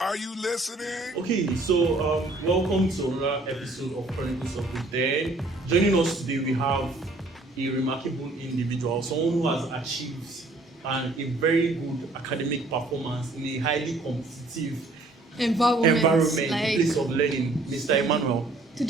Are you listening? Okay, so welcome to another episode of Chronicles of the Dead. Joining us today, we have a remarkable individual, someone who has achieved a very good academic performance in a highly competitive environment, place of learning, Mr. Emmanuel. Hi,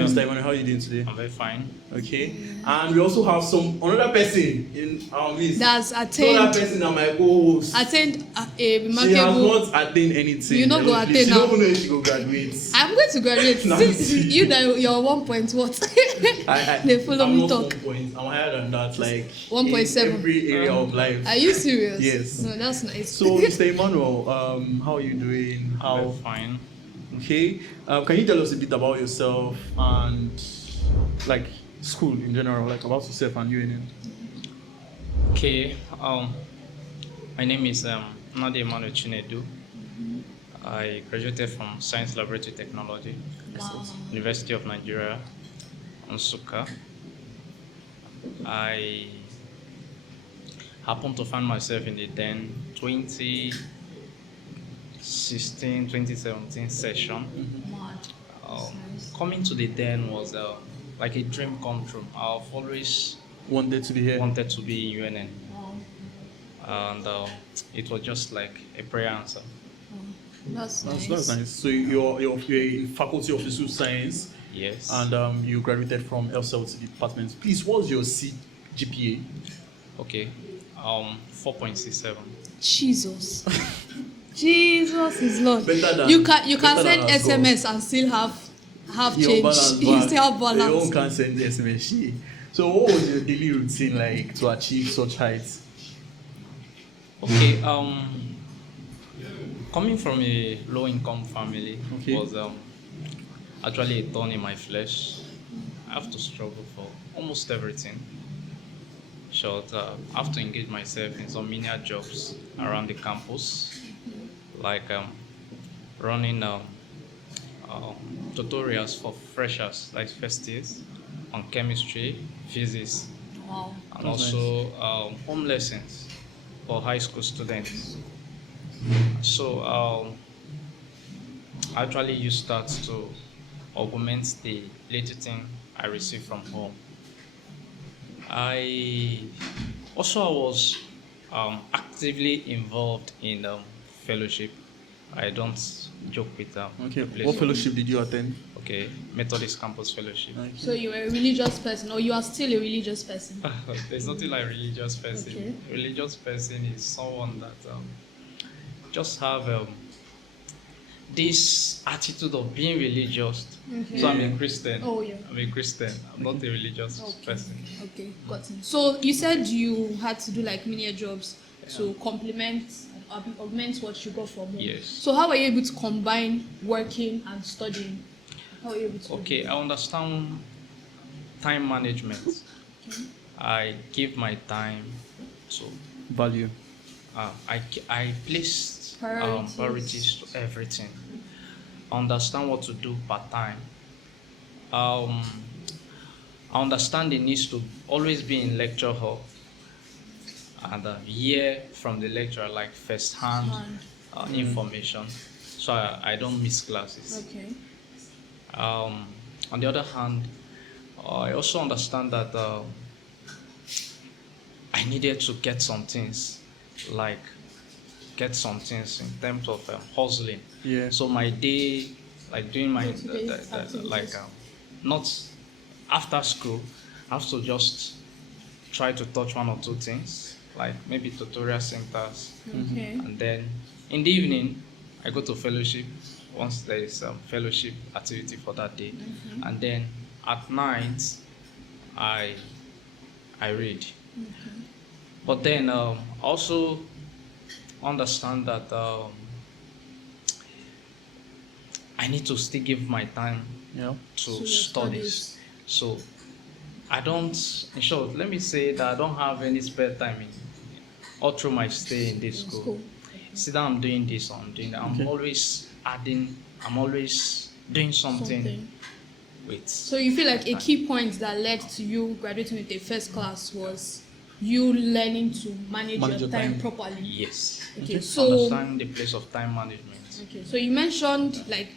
Mr. Emmanuel, how are you doing today? I'm very fine. Okay, and we also have another person in our midst. That's attained. Another person that my co-host. Attained a remarkable. She has not attained anything. You not go attain she now. don't know if she go graduate. I'm going to graduate. You that you're 1 point what? They follow I'm me not talk. 1 point. I'm higher than that. Like 1.7. in every area of life. Are you serious? Yes. No, that's nice. So, Mr. Emmanuel, how are you doing? I'm very fine. Okay. Can you tell us a bit about yourself and like school in general, like about yourself and you in it? Okay. My name is Nnadi Emmanuel Chinedu. I graduated from Science Laboratory Technology, University of Nigeria, Nsukka. I happened to find myself in the then 2016-2017 session. Coming to the den was like a dream come true. I've always Wanted to be here. wanted to be in UNN, and it was just like a prayer answer. That's That's nice. So you're in Faculty of Physical Science. Yes. And you graduated from S01E010 department. Please, what's your GPA? Okay. 4.67. Jesus. Jesus is Lord. Better than- You can better send than us all. SMS and still have Your change. balance You back. still have They balance. all can send SMS. So what was your daily routine like to achieve such heights? Okay. Coming from a low-income family Okay. was actually a thorn in my flesh. I have to struggle for almost everything. Short, I have to engage myself in some menial jobs around the campus, like running tutorials for freshers, like first years, on chemistry, physics, Wow. and That's also home lessons for high school students. So I actually use that to augment the little thing I receive from home. I was actively involved in fellowship. I don't joke with Okay. the place What of- fellowship did you attend? Okay, Methodist Campus Fellowship. So you were a religious person, or you are still a religious person? There's nothing like religious person. Okay. Religious person is someone that just have this attitude of being religious. Okay. So I'm a Christian. Oh, yeah. I'm a Christian. I'm not a religious person. Okay, got it. So you said you had to do like menial jobs to complement, augment what you got from home. Yes. So how are you able to combine working and studying? How are you able to? Okay, I understand time management. Okay. I give my time to Value. I place Priorities. priorities to everything. Understand what to do per time. I understand the needs to always be in lecture hall and hear from the lecturer like first-hand information, so I don't miss classes. Okay. On the other hand, I also understand that I needed to get some things in terms of hustling. Yeah. So my day, like doing my Day-to-day activities. not after school, I have to just try to touch one or two things, like maybe tutorial centers, Okay. and then in the evening I go to fellowship once there is fellowship activity for that day, and then at night I read. But then also understand that I need to still give my time Yeah. to your studies. So I don't, in short, let me say that I don't have any spare time all through my stay in this school. See that I'm doing this, I'm doing that. I'm Okay. always adding, I'm always doing something with. So you feel like a key point that led to you graduating with a first class was you learning to manage your time time. properly. Yes. Okay, so Understand the place of time management. okay, so you mentioned like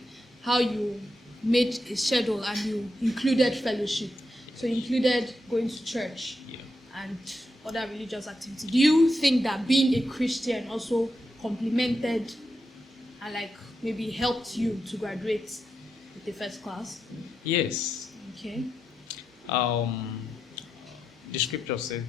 how you made a schedule and you included fellowship. So you included going to church Yeah. and other religious activity. Do you think that being a Christian also complemented and like maybe helped you to graduate with the first class? Yes. Okay. The scripture said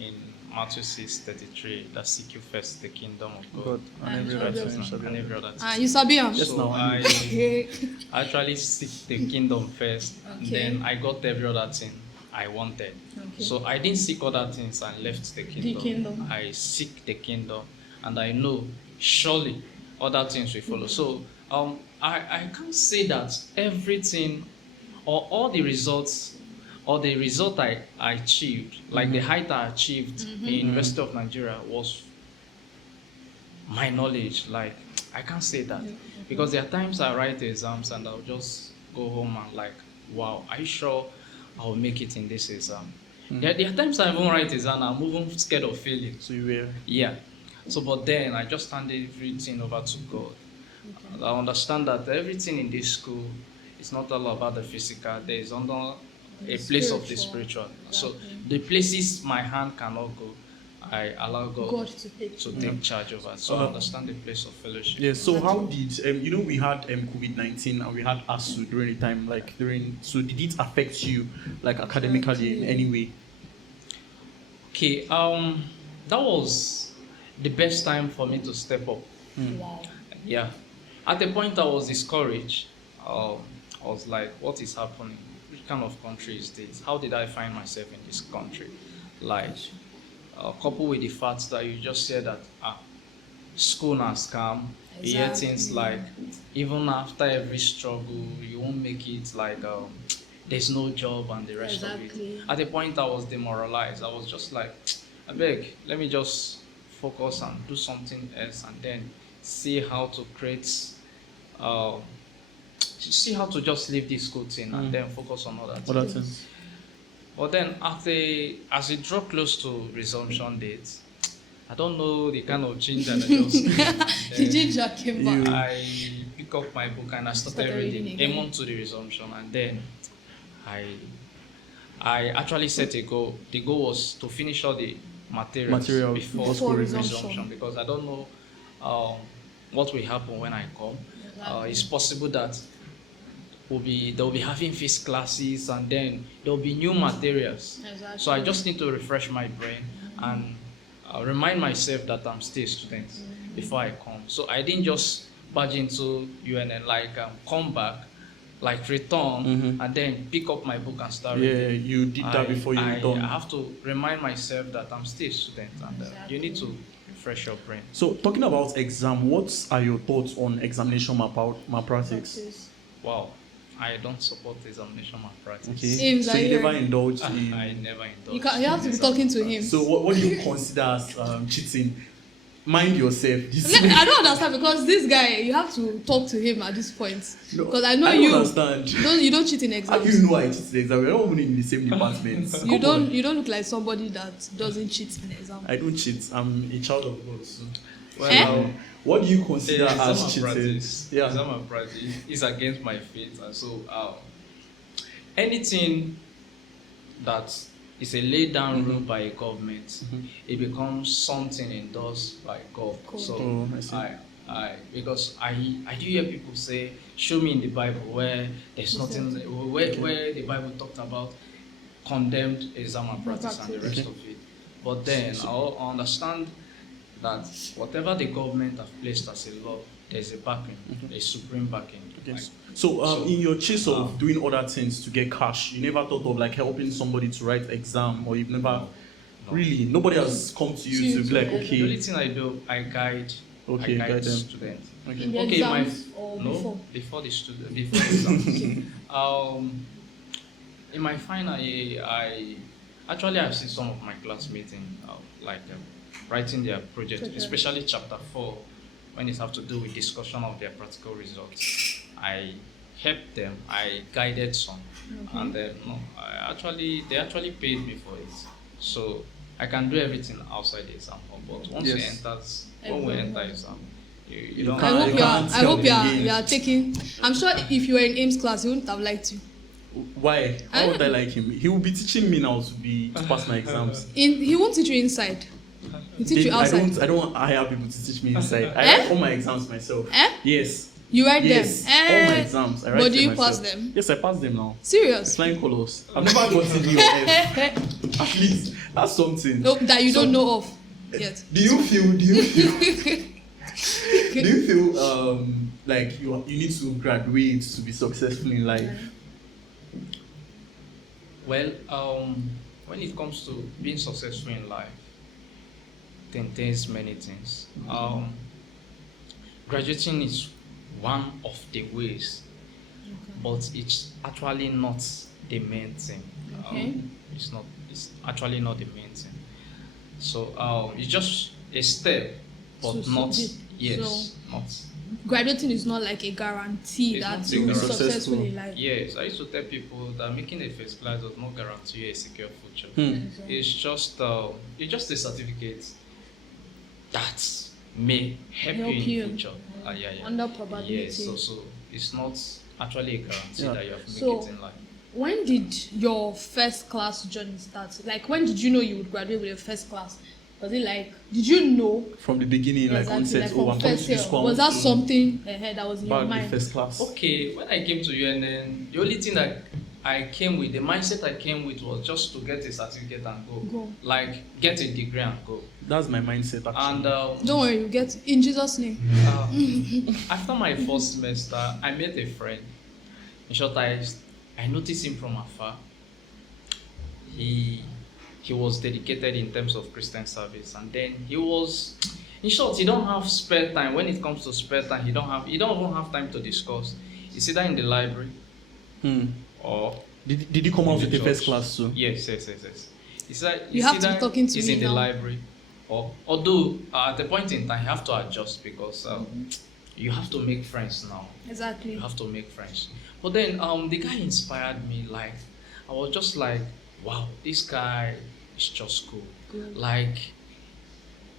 in Matthew 6:33 that seek you first the kingdom of God, God, and every other other thing thing shall be and every added. other Ah, thing. you sabi am? Yes, So now I I know. Okay. actually seek the kingdom first, and Okay. then I got every other thing I wanted. Okay. So I didn't seek other things and left the kingdom. kingdom. I seek the kingdom, and I know surely other things will follow. So I can't say that everything or all the results or the result I achieved, like the height I achieved in University of Nigeria, was my knowledge. Like I can't say that because there are times I write exams and I'll just go home and like, wow, are you sure I'll make it in this exam? There are times I even write exam and I'm even scared of failing. So you were. Yeah. So, but then I just hand everything over to God. I understand that everything in this school is not all about the physical. There is under a place of the spiritual. So Exactly. the places my hand cannot go, I allow God God to take to take charge over. So I understand the place of fellowship. Yeah, so how did we had COVID-19 and we had ASU during the time, like so did it affect you like academically in any way? Okay, that was the best time for me to step up. Wow. Yeah. At the point I was discouraged. I was like, what is happening? Which kind of country is this? How did I find myself in this country? Like, coupled with the fact that you just said that school na scam. You hear things Exactly. like, even after every struggle, you won't make it, like, there's no job and the rest of Exactly. it. At the point I was demoralized. I was just like, I beg, let me just focus and do something else and then see how to create, see how to just leave this school thing and then focus on other things. Other things. But then as it drew close to resumption date, I don't know the kind of change that I just The ginger came back. I pick up my book and I started reading a again. month to the resumption, and then I actually set a goal. The goal was to finish all the materials before Before resumption. resumption. Because I don't know what will happen when I come. It's possible that they'll be having fixed classes and then there'll be new materials. Exactly. So I just need to refresh my brain and remind myself that I'm still a student before I come. So I didn't just barge into UNN, like come back, like return, and then pick up my book and start Yeah, reading. you did that before you I returned. have to remind myself that I'm still a student and you need to refresh your brain. So talking about exam, what are your thoughts on examination malpractice? Wow, I don't support examination malpractice. Okay. Ames, So are you you never hearing? indulged I in. never indulge. You have to be talking to him. So what do you consider as cheating? Mind yourself. This I don't understand because this guy, you have to talk to him at this point. No, Because I know I don't you understand. you don't cheat in How do exams. you know I cheat in exam? We're not even in the same department. You Come on. don't look like somebody that doesn't cheat in exam. I don't cheat. I'm a child of God. So. Well, What do you consider exam as cheating? malpractice. Yeah. Exam malpractice is against my faith, and so anything that is a laid down rule by a government, it becomes something endorsed by God. Cool. So Oh, I see. because I do hear people say, show me in the Bible where there's nothing where the Bible talked about condemned exam malpractice and the rest of it. But then I understand that whatever the government have placed as a law, there's a backing, a supreme backing. Okay. Like, So in your chase of doing other things to get cash, you never thought of like helping somebody to write exam, or you've never really nobody has come to you to be like, the only okay, thing I do, I guide guide them. students. Okay. In the Okay, exams or before? before the student, before the exam. In my final year, I've seen some of my classmates in writing their project, especially chapter 4, when it have to do with discussion of their practical results. I helped them, I guided some, and then they actually paid me for it. So I can do everything outside the exam hall, but once you Yes. when we enter exam, you don't. I hope you you are. can't I hope tell you are taking. I'm sure if you were in Ames class, you wouldn't have liked you. Why? I How would I don't- like him? He will be teaching me now to pass my exams. He won't teach you inside. He'll teach you outside. I don't hire people to teach me inside. I Eh? write all my exams myself. Eh? Yes. You write Yes. them. All my exams. I write But do them you myself. pass them? Yes, I pass them now. Serious? Flying colors. I've never gotten D or F. At least that's something. No, that you So- don't know of yet. Do you feel like you need to graduate to be successful in life? Well, when it comes to being successful in life, it entails many things. Graduating is one of the ways, but it's actually not the main thing. Okay. It's actually not the main thing. So it's just a step, but So not the- yes, not Graduating is not like a guarantee It's that not you will be a guarantee. successful in life. yes. I used to tell people that making a first class does not guarantee you a secure future. It's just a certificate that may help you in the future. Yeah. Under probability. Yes, so it's not actually a guarantee Yeah. that you have to make So- it in life. When did your first class journey start? Like, when did you know you would graduate with your first class? Was it like, did you know? From the beginning, like Exactly, onset, like oh, from I'm coming first to year? this school. I Was want that to something that was in your bag the mind? first class. Okay, when I came to UNN, the only thing that I came with, the mindset I came with was just to get a certificate and go. Go. Like, get a degree and go. That's my mindset actually. And Don't worry, you get in Jesus' name. after my first semester, I met a friend. In short, I noticed him from afar. He was dedicated in terms of Christian service, and then in short, he don't have spare time. When it comes to spare time, he don't even have time to discuss. He's either in the library or Did you come out in with the church. first class too? Yes. You have to be talking to he's me in the now. library, or although at the point in time you have to adjust because you have to make friends now. Exactly. You have to make friends. But then the guy inspired me. Like I was just like, wow, this guy is just cool. Good. Like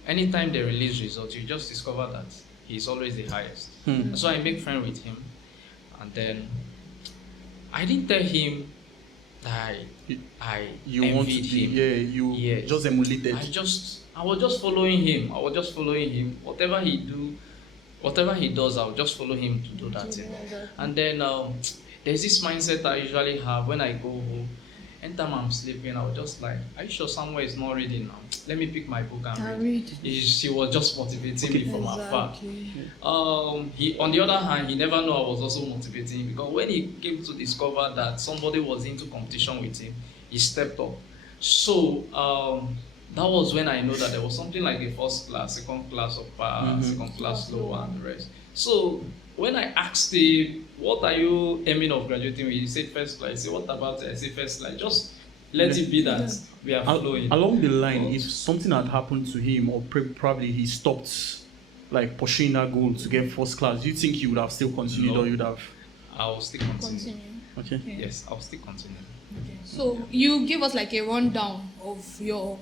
anytime they release results, you just discover that he's always the highest. So I make friends with him, and then I didn't tell him that I You want to envied be, him. you Yes. just emulated. I was just following him. Whatever he does, I'll just follow him to do that thing. And then there's this mindset I usually have when I go home. Anytime I'm sleeping, I'll just like, are you sure somewhere is not reading now? Let me pick my book and read. She was just motivating me from afar. He, on the other hand, he never knew I was also motivating him, because when he came to discover that somebody was into competition with him, he stepped up. So that was when I know that there was something like a first class, second class upper, second class lower, and the rest. So when I asked him, what are you aiming of graduating with? He said first class. I said, what about it? I said first class. Just let it be that we are flowing. Along the line, if something had happened to him, or probably he stopped like pursuing that goal to get first class, do you think you would have still continued, No. or you'd have? I'll still continue. Okay. Yes, I'll still continue. So you give us like a rundown of your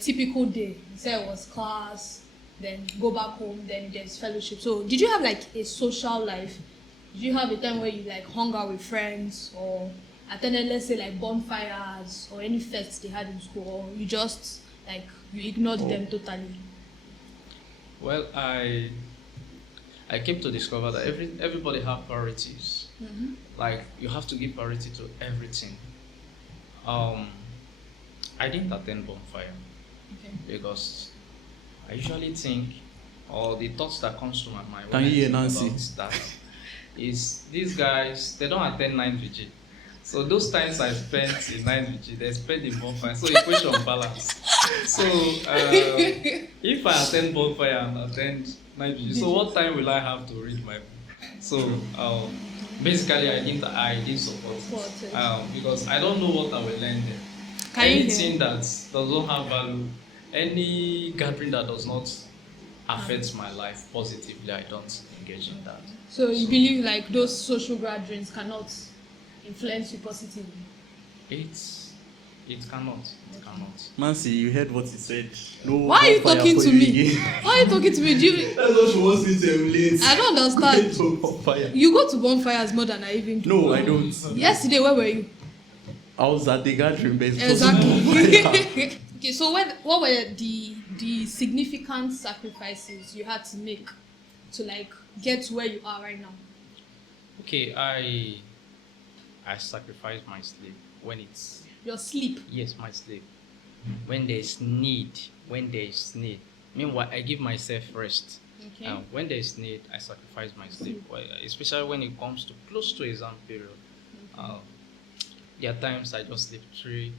typical day. You said it was class, then go back home, then there's fellowship. So did you have like a social life? Did you have a time where you like hung out with friends, or attended, let's say, like bonfires or any fests they had in school, or you just like you ignored them totally? Well, I came to discover that everybody have priorities. Like you have to give priority to everything. I didn't attend bonfire because I usually think, or the thoughts that comes to my mind when Can you hear I think Nancy? about that is these guys, they don't attend 9 vigil. So those times I spent in 9 vigil, they spend in bonfire. So equation balance. So if I attend bonfire and attend 9 vigil, so what time will I have to read my book? So basically I didn't support it. Because I don't know what I will learn there. Anything that does not have value, any gathering that does not affect my life positively, I don't engage in that. So you believe like those social gatherings cannot influence you positively? It It cannot. It cannot. Nancy, you heard what he said. No. Why are you bonfire talking for to you me? again. Why are you talking to me? That's what she wants me to emulate. I don't understand. To bonfire. You go to bonfires more than I even do. No, I don't. Yesterday, where were you? I was at the gathering, but it wasn't Exactly. bonfire. Okay, so what were the significant sacrifices you had to make to like get to where you are right now? Okay, I sacrifice my sleep when it's Your sleep. yes, my sleep. When there's need, Meanwhile, I give myself rest. Okay. When there's need, I sacrifice my sleep. Well, especially when it comes to close to exam period. There are times I just sleep 3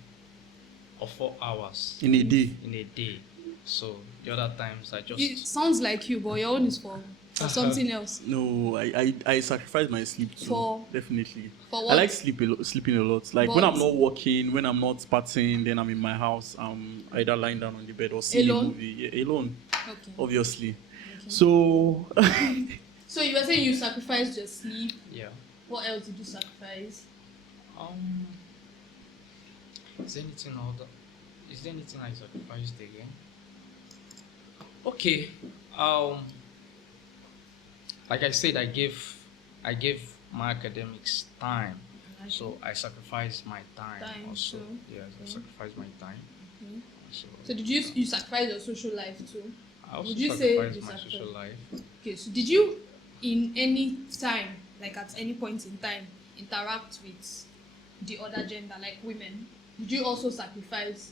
or 4 hours In a day. in a day. So the other times I just It sounds like you, but your own is for something else. No, I sacrifice my sleep too. For- Definitely. For I what? like sleeping a lot. Like when But- I'm not working, when I'm not partying, then I'm in my house. I'm either lying down on the bed or seeing Alone? a movie. Yeah, alone, Okay. obviously. So So you were saying you sacrificed your sleep. yeah. What else did you sacrifice? Is there anything other? Is there anything I sacrificed again? Okay. Like I said, I gave my academics time. So I sacrificed my time, Time also. too. Yes, I Okay. sacrificed my time. Okay. So So did you sacrifice your social life too? I also would you say sacrificed you my sacrificed- social life. Okay, so did you in any time, like at any point in time, interact with the other gender, like women? Did you also sacrifice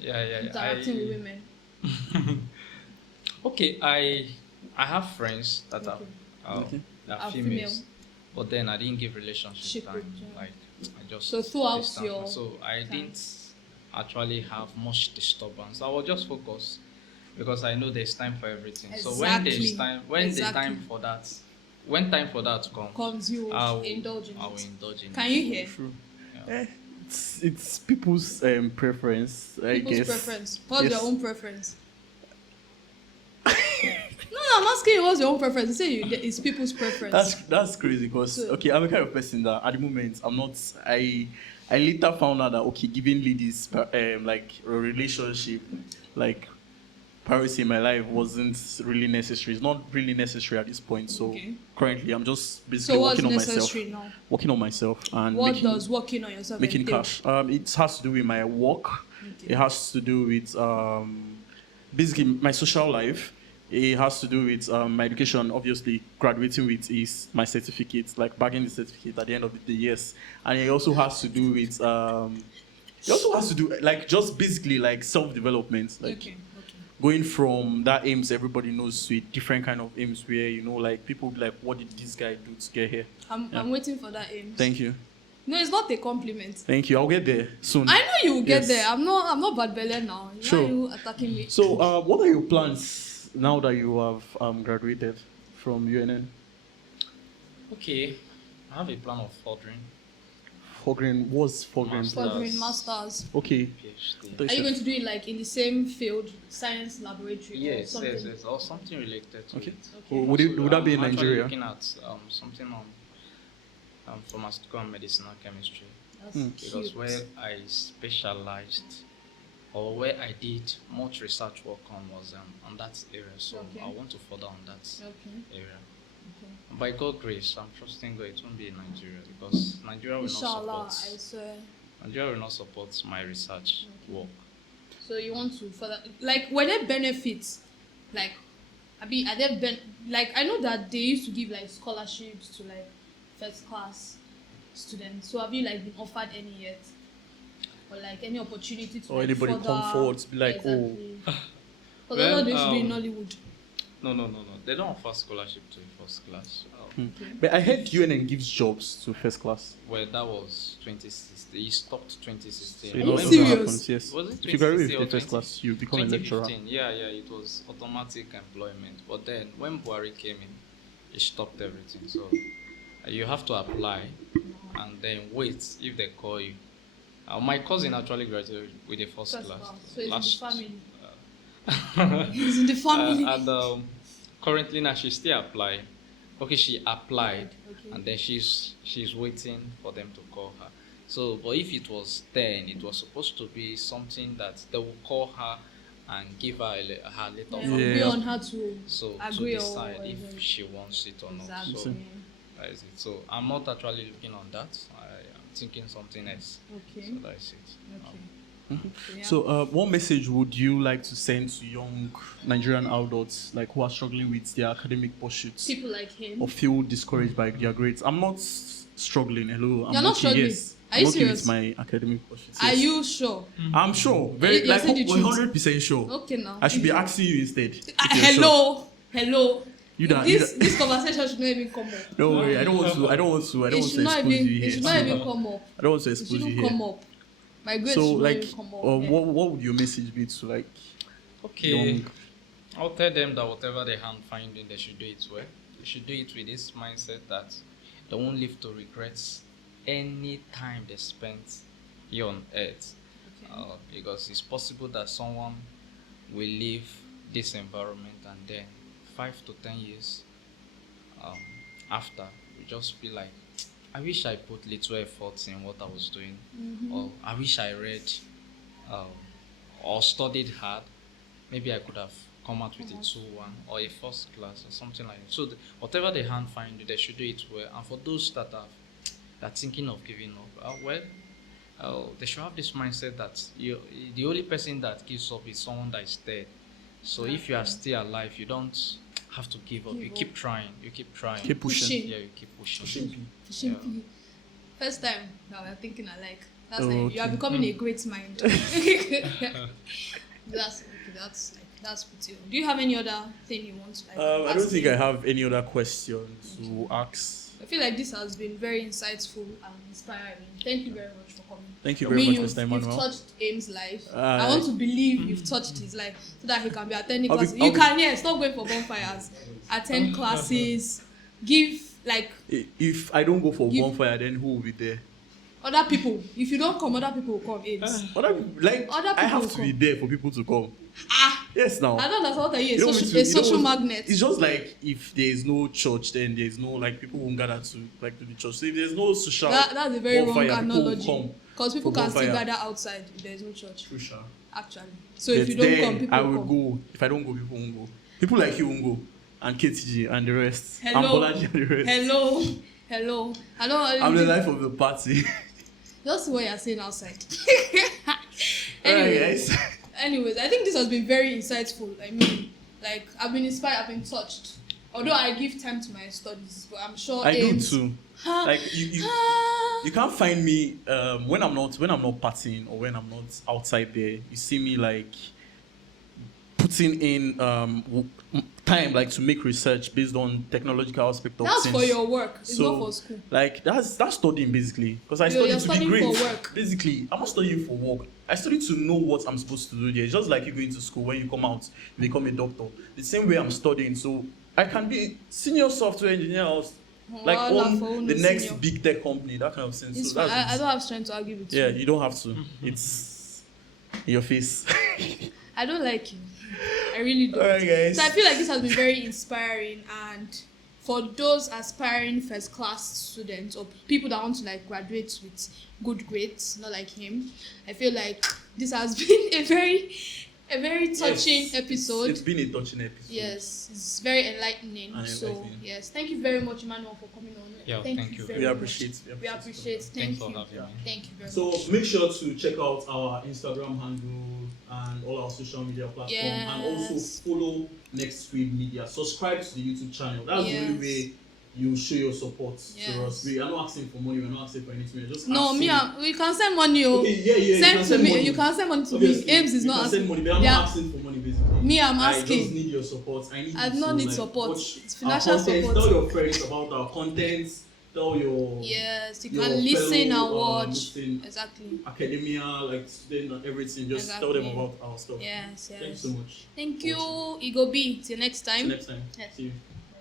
Yeah. interacting with women? Okay, I have friends that Okay. are Are females, female. but then I didn't give relationship Ship time. it, yeah. Like I just So throughout distanced your myself. So I time. didn't actually have much disturbance. I was just focused because I know there's time for everything. So when there's Exactly. time, when the Exactly. time for that, when time for that comes, Comes you I indulge in will it. indulge in Can it. you hear? true. Yeah. It's people's preference, I People's guess. preference. What's Yes. your own preference? No, I'm asking you what's your own preference. You say it's people's preference. That's crazy because So- okay, I'm a kind of person that at the moment I'm not. I later found out that okay, giving ladies like a relationship, like priority in my life wasn't really necessary. It's not really necessary at this point. So Okay. currently, I'm just basically So what's working on myself, necessary now? working on myself and What making, does working on yourself making entail? cash. It has to do with my work. Okay. It has to do with basically my social life. It has to do with my education. Obviously, graduating with is my certificate, like bagging the certificate at the end of the years. And it also has to do with it also has to do like just basically like self-development, like Okay. going from that aims everybody knows to a different kind of aims where like people be like, what did this guy do to get here? I'm waiting for that aim. Thank you. No, it's not a compliment. Thank you. I'll get there soon. I know you will get Yes. there. I'm not bad belly now. Why Sure. are you attacking me? So, what are your plans now that you have graduated from UNN? Okay, I have a plan of furthering What's Fogren? Master. Furthering masters. Okay. PhD. Are you going to do it like in the same field, science laboratory or Yes, something? yes, or something related to Okay. it. Well, would that be in I'm actually Nigeria? looking at something on pharmaceutical and medicinal chemistry That's because cute. where I specialized or where I did much research work on was on that area. So Okay. I want to further on that Okay. area. Okay. By God grace, I'm trusting God it won't be in Nigeria because Nigeria will Inshallah, not I support. swear. Nigeria will not support my research work. So you want to further, like, were there benefits? Like, are there like, I know that they used to give like scholarships to like first class students. So have you like been offered any yet? Or like any opportunity to Or like, anybody further? come forward to be like, oh. Because I know Well, they used to be in Nollywood. No. They don't offer scholarship to first class. Okay. But I heard UNN gives jobs to first class. Well, that was 2016. He stopped 2016. So Are you you know When- that serious? happens, yes. Was it If you graduate 2016 with or the first class, you become a lecturer. 2015, yeah, it was automatic employment. But then when Buhari came in, he stopped everything. So you have to apply and then wait if they call you. My cousin actually graduated with the first class. So it's last- in the family. It's in the family. and currently now she's still applying. Okay, she applied Okay. and then she's waiting for them to call her. So, but if it was 10, it was supposed to be something that they will call her and give her her letter Yeah, of be Yeah. on her to so to agree or decide whatever. if she wants it or not. Exactly. So that is it. So I'm not actually looking on that. I am thinking something else. Okay. So that is it. Okay. Okay, yeah. So, what message would you like to send to young Nigerian adults like who are struggling with their academic pursuits People like him. or feel discouraged by their grades? I'm not struggling. Hello, I'm You're not okay, struggling? Yes. Are you I'm okay serious? with my academic pursuits. Are Yes. you sure? I'm sure. You- Very you like said the truth. 100% sure. Okay now. I should be asking you instead. if you're sure. Hello. You don't- This you don't- this conversation should not even come up. Don't worry. I don't want to. I don't want to It expose should not you even. here. It should not even come up. I don't want to It expose you shouldn't here. come up. My grades So, should like, not even come up. yeah. what would your message be to like Okay. young? I'll tell them that whatever they hand finding, they should do it well. They should do it with this mindset that they won't live to regrets any time they spent here on earth. Okay. Because it's possible that someone will leave this environment and then 5 to 10 years after will just be like, I wish I put little effort in what I was doing, or I wish I read or studied hard. Maybe I could have come out with a 2-1 or a first class or something like that. So whatever they hand find, they should do it well. And for those that are thinking of giving up, they should have this mindset that the only person that gives up is someone that is dead. So if you are still alive, you don't have to give up. You keep trying. You keep trying. Keep pushing. Yeah, you keep pushing. Pushing Yeah. P. First time that we're thinking alike. That's Oh, like you are okay. becoming a great mind. That's pretty. Do you have any other thing you want to like? I ask don't think me? I have any other questions to ask. I feel like this has been very insightful and inspiring. Thank you very much for coming. Thank you I very mean, much, Mr. you've Emmanuel. touched Aim's life. I want to believe you've touched his life so that he can be attending I'll be- classes. I'll You be- can, stop going for bonfires. Attend classes. Give, like, If I don't go for Give- bonfire, then who will be there? other people. If you don't come, other people will come. Ames. Other like Other I have people to be come. there for people to come. Ah, Yes, now. I don't understand what are you, You don't a want social, to- a you don't social want- magnet. It's just like if there is no church, then there is no like people won't gather to like to the church. So if there's no social That's a very wrong bonfire, people will analogy. come Because people for can still bonfire. gather outside if there is no church, Crucial. actually. So if But you don't then come, people I will will come. go. If I don't go, people won't go. People like you won't go, and KTG and the rest, and Hello. Bolaji and the rest. Hello. I don't. I'm the life of the party. Just see what you're saying outside. Alright, anyways, guys. anyways, I think this has been very insightful. I mean, like I've been inspired, I've been touched. Although I give time to my studies, but I'm sure I do Ames- too. Like you can't find me when I'm not partying or when I'm not outside there. You see me like putting in time like to make research based on technological aspect of That's things. for your work. It's So, not for school. Like that's studying basically because I You're study to be studying great. for work. Basically, I'm not studying for work. I study to know what I'm supposed to do there. It's just like you going to school when you come out, you become a doctor. The same way I'm studying, so I can be a senior software engineer or like Well, on for the no next senior. big tech company, that kind of thing. It's So fine. that's I it. don't have strength to argue with Yeah, you. you don't have to. It's in your face. I don't like you. I really don't. Alright, guys. So I feel like this has been very inspiring, and for those aspiring first class students or people that want to like graduate with good grades, not like him, I feel like this has been a very touching Yes, episode. It's been a touching episode. Yes, it's very enlightening. And So enlightening. yes, thank you very much, Emmanuel, for coming on. Yeah, thank you. very We much. appreciate. We appreciate. Thanks Thank for you. having me. Thank you very So much. make sure to check out our Instagram handle and all our social media platforms, and also Yes. follow Next Wave Media. Subscribe to the YouTube channel. That's the only Yes. way you show your support to Yes. us. We are not asking for money. We're not asking for anything. We're just No, asking. me, we can send money. Oh. Okay, yeah. You Send can to send me. money. You can send money to Obviously, me. Ames is you not can asking. send money, but I'm Yeah. not asking for money basically. Me, I'm I just asking. need your support. I need I you do not to, need like, support. watch It's our financial content. support. Tell your friends about our content. Tell your Yes, you your can listen and fellow, watch. listen, Exactly. academia, like student and everything. Just tell them Exactly. about our stuff. Yes, Thank you yes. so much. Thank you, Ego B. Till next Till time. next time. Yes. See you.